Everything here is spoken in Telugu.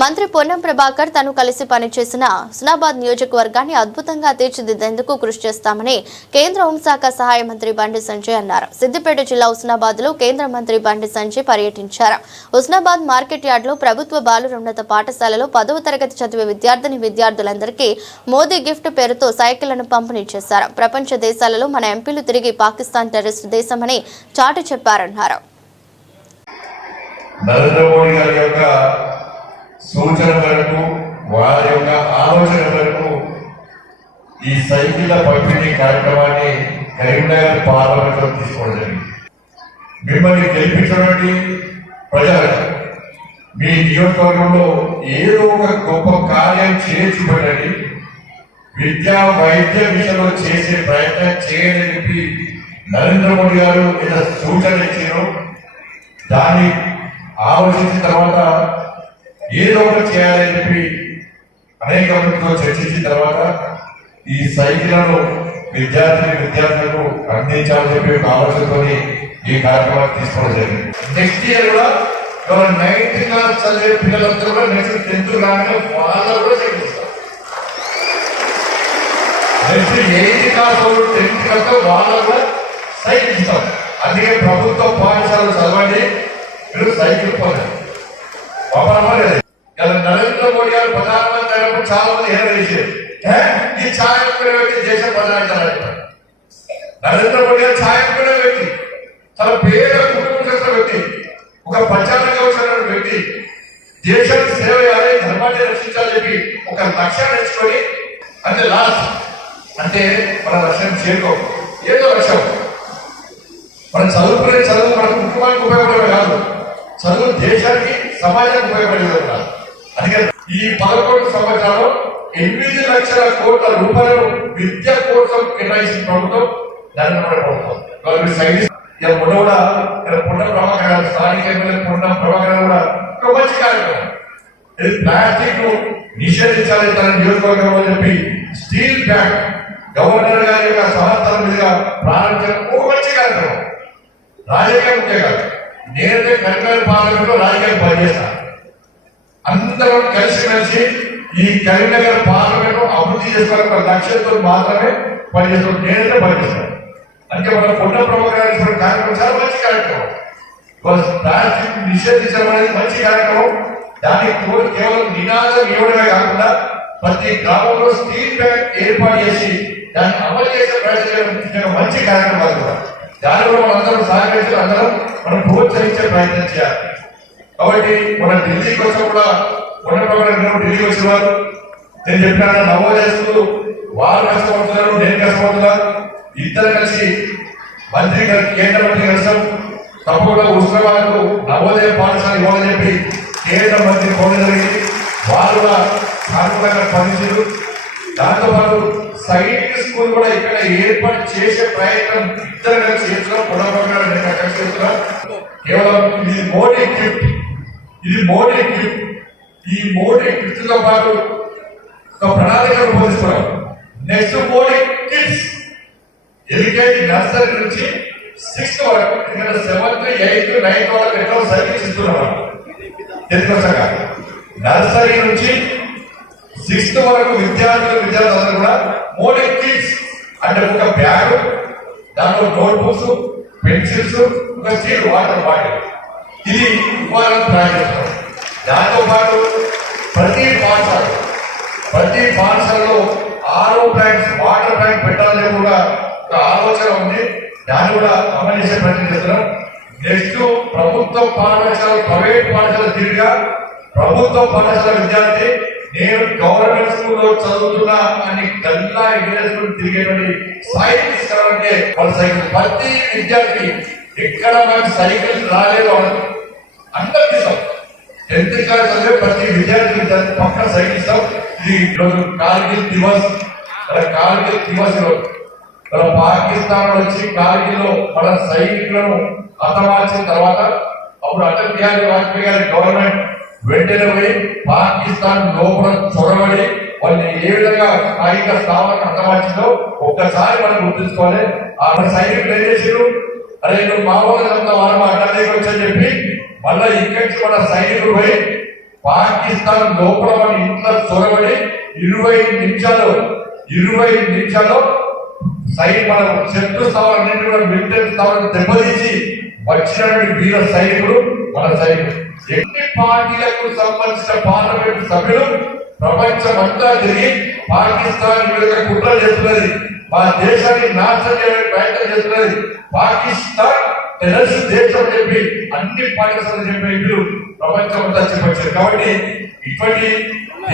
మంత్రి పొన్నం ప్రభాకర్ తను కలిసి పనిచేసిన హుస్నాబాద్ నియోజకవర్గాన్ని అద్భుతంగా తీర్చిదిద్దేందుకు కృషి చేస్తామని కేంద్ర హోంశాఖ సహాయ మంత్రి బండి సంజయ్ అన్నారు. సిద్దిపేట జిల్లా హుస్నాబాద్లో కేంద్ర మంత్రి బండి సంజయ్ పర్యటించారు. హుస్నాబాద్ మార్కెట్ యార్డ్లో ప్రభుత్వ బాలురున్నత పాఠశాలలో పదవ తరగతి చదివే విద్యార్థిని విద్యార్థులందరికీ మోదీ గిఫ్ట్ పేరుతో సైకిళ్ళను పంపిణీ చేశారు. ప్రపంచ దేశాలలో మన ఎంపీలు తిరిగి పాకిస్తాన్ టెర్రరిస్ట్ దేశమని చాటి చెప్పారన్నారు. నరేంద్ర మోడీ గారి యొక్క సూచన మేరకు వారి యొక్క ఆలోచన మేరకు ఈ సైకిళ్ళ పంపిణీ కార్యక్రమాన్ని కరీంనగర్ పార్లమెంట్లో తీసుకోవడం జరిగింది. మిమ్మల్ని గెలిపించడానికి ప్రజలకు మీ నియోజకవర్గంలో ఏదో ఒక గొప్ప కార్యం చేసి విద్యా వైద్య విషయంలో చేసే ప్రయత్నం చేయని చెప్పి నరేంద్ర మోడీ గారు ఏదో సూచన ఇచ్చారు దాన్ని ఆలోచించిన తర్వాత ఏదో ఒకటి చేయాలని చెప్పి అనేక మందితో చర్చించిన తర్వాత ఈ సైకిళ్ళను విద్యార్థిని విద్యార్థులకు అందించాలని చెప్పి ఒక ఆలోచనతో ఈ కార్యక్రమాన్ని తీసుకోవడం జరిగింది. నెక్స్ట్ ఇయర్ కూడా నైన్త్ క్లాస్ చదివే పిల్లలందరూ కూడా నెక్స్ట్ టెన్త్ రాగానే వాళ్ళు కూడా చేపిస్తారు నెక్స్ట్ ఎయిత్ క్లాస్ వాళ్ళు టెన్త్ క్లాస్ వాళ్ళు కూడా సైకిల్ ఇస్తాం అందుకే ప్రభుత్వ పాఠశాలలు చదవండి మీరు సైకిల్ పోలేదు. పాపనమ్మలేదు ఇలా నరేంద్ర మోడీ గారు ప్రధానమంత్రి అయినప్పుడు చాలా మంది ఏం? ఈ ఛాయ వ్యక్తి చేసే ప్రధాని నరేంద్ర మోడీ గారు ఛాయ వ్యక్తి. తన పేద కుటుంబం చేసిన వ్యక్తి. ఒక ప్రచారంగా వచ్చిన వ్యక్తి. దేశానికి సేవ చేయాలి ధర్మాన్ని రక్షించాలని చెప్పి ఒక లక్ష్యాన్ని ఎంచుకొని అంటే లాస్ట్ అంటే మన లక్ష్యం చేరుకో ఏదో లక్ష్యం మనం చదువుకునే చదువు మన కుటుంబానికి ఉపయోగపడే కాదు. చదువు దేశానికి సమాజానికి ఉపయోగపడేది కాదు. ఈ పదకొండు సంవత్సరాలు ఎనిమిది లక్షల కోట్ల రూపాయలు విద్య కోసం కేటాయించిన ప్రభుత్వం నరేంద్ర ప్రభుత్వం ఇవాళ సైన్స్ ఇలా మొన్న కూడా ఇలా పుట్ట ప్రభాకర్ స్థానిక ఎమ్మెల్యే పుట్టిన ప్రభాకర్ కూడా ఒక మంచి కార్యక్రమం. ఇది ప్లాస్టిక్ను నిషేధించాలి తన నియోజకవర్గంలో అని చెప్పి స్టీల్ బ్యాగ్ గవర్నర్ గారి యొక్క సమర్థన మీదుగా ప్రారంభించిన ఒక మంచి కార్యక్రమం. రాజకీయం ఉంటే కాదు నేనైతే కరీంనగర్ పార్లమెంట్లో రాజకీయం పనిచేస్తాను అందరం కలిసిమెలిసి ఈ కరీంనగర్ పార్లమెంట్ అభివృద్ధి చేసుకోవాలని ఒక లక్ష్యంతో మాత్రమే పనిచేస్తాం నేనైతే పనిచేస్తాను. అంటే మన పొన్న ప్రభాకర్ కార్యక్రమం చాలా మంచి కార్యక్రమం. ప్లాస్టిక్ నిషేధించడం అనేది మంచి కార్యక్రమం. దానికి కేవలం నినాదం ఇవ్వడమే కాకుండా ప్రతి గ్రామంలో స్టీల్ బ్యాంక్ ఏర్పాటు చేసి దాన్ని అమలు చేసే ప్రయత్నం చేయడం మంచి కార్యక్రమాలు కూడా. దానిలో కూడా మనందరం సహకరించి అందరం మనం ప్రోత్సహించే ప్రయత్నం చేయాలి. కాబట్టి మన ఢిల్లీకి వచ్చిన కూడా ఉన్నటువంటి ఢిల్లీకి వచ్చిన వారు నేను చెప్పిన నమోదు స్కూల్ వారు కష్టపడుతున్నారు నేను కష్టపడుతున్నాను ఇద్దరు కలిసి మంత్రి గారు కేంద్ర మంత్రి కలిసాం తప్పకుండా ఉత్సవాలకు నవోదయ పాఠశాల ఇవ్వాలని చెప్పి కేంద్ర మంత్రి కోరడం జరిగింది వారు కూడా సానుకూలంగా స్పందించారు. దాంతోపాటు సైనిక స్కూల్ కూడా ఇక్కడ ఏర్పాటు చేసే ప్రయత్నం ఇద్దరు కలిసి చేస్తున్నాం. పునర్భంగా కలిసి చేస్తున్నాం. కేవలం ఇది మోడీ గిఫ్ట్ ఈ మోడీకి ఈ మోడీ గిఫ్ట్ పాటు ఒక ప్రణాళిక రూపొందిస్తున్నాం. Next Modi kids LKG nursery నుంచి సిక్స్త్ వరకు ఇక్కడ సెవెంత్ ఎయిత్ నైన్త్ వరకు ఎన్నో సర్వీస్ ఇస్తున్నాం తెలుసా నర్సరీ నుంచి సిక్స్త్ వరకు విద్యార్థులు విద్యార్థులందరూ కూడా మోడీ కిడ్స్ అంటే ఒక బ్యాగ్ దాంట్లో నోట్ బుక్స్ పెన్సిల్స్ ఒక స్టీల్ వాటర్ బాటిల్ ఇది ఇవ్వాలని ప్రయాణిస్తాం చేస్తాం దాంతో పాటు ప్రతి పాఠశాల ప్రతి పాఠశాలలో ఆరో ట్యాంక్స్ వాటర్ ట్యాంక్ పెట్టాలని కూడా ఒక ఆలోచన ఉంది. దాన్ని కూడా అమలు చేసే ప్రయత్నం చేస్తున్నాం. నెక్స్ట్ ప్రభుత్వ పాఠశాల ప్రైవేట్ పాఠశాల తీరుగా ప్రభుత్వ పాఠశాల విద్యార్థి నేను గవర్నమెంట్ స్కూల్లో చదువుతున్నా అని గల్లా ఎగరేసుకుని తిరిగేటువంటి సైకిల్ ఇస్తారంటే వాళ్ళ సైకిల్. ప్రతి విద్యార్థి ఎక్కడ మనకు సైకిల్ రాలేదు అందరికి టెన్త్ క్లాస్ చదివే ప్రతి విద్యార్థి విద్యార్థి పక్కన సైకిల్ ఇస్తాం. ఇది కార్గిల్ దివస్. మన కార్గిల్ దివస్ ఈరోజు మన పాకిస్తాన్ వచ్చి కార్గిల్లో మన సైనికులను హతమార్చిన తర్వాత అప్పుడు అటల్ బిహారీ వాజ్పేయి గారి గవర్నమెంట్ వెంటనే పోయి పాకిస్తాన్ లోపల చొరబడి వాళ్ళని ఏ విధంగా కాయిక స్థావరం హతమార్చిందో ఒక్కసారి మనం గుర్తుంచుకోవాలి. ఆ సైనికులు ఏం చేసారు అరే నువ్వు మామూలుగా అంతా వారు మా వచ్చని చెప్పి మళ్ళీ ఇక్కడికి కూడా సైనికులు పోయి పాకిస్తాన్ లోపల మన ఇంట్లో చొరబడి ఇరవై నిమిషాలు ఇరవై నిమిషాలు సైన్ మన శత్రు స్థావరాన్ని కూడా మిలిటరీ స్థావరం దెబ్బతీసి వచ్చినటువంటి వీర సైనికుడు మన సైనికుడు. ఎన్ని పార్టీలకు సంబంధించిన పార్లమెంట్ సభ్యులు ప్రపంచమంతా తిరిగి పాకిస్తాన్ మీద కుట్ర చేస్తున్నది మా దేశాన్ని నాశనం చేయడానికి ప్రయత్నం చేస్తున్నది పాకిస్తాన్ టెరస్ దేశం అని చెప్పి అన్ని పాకిస్తాన్ చెప్పే ప్రపంచం అంతా చెప్పొచ్చారు కాబట్టి ఇప్పటి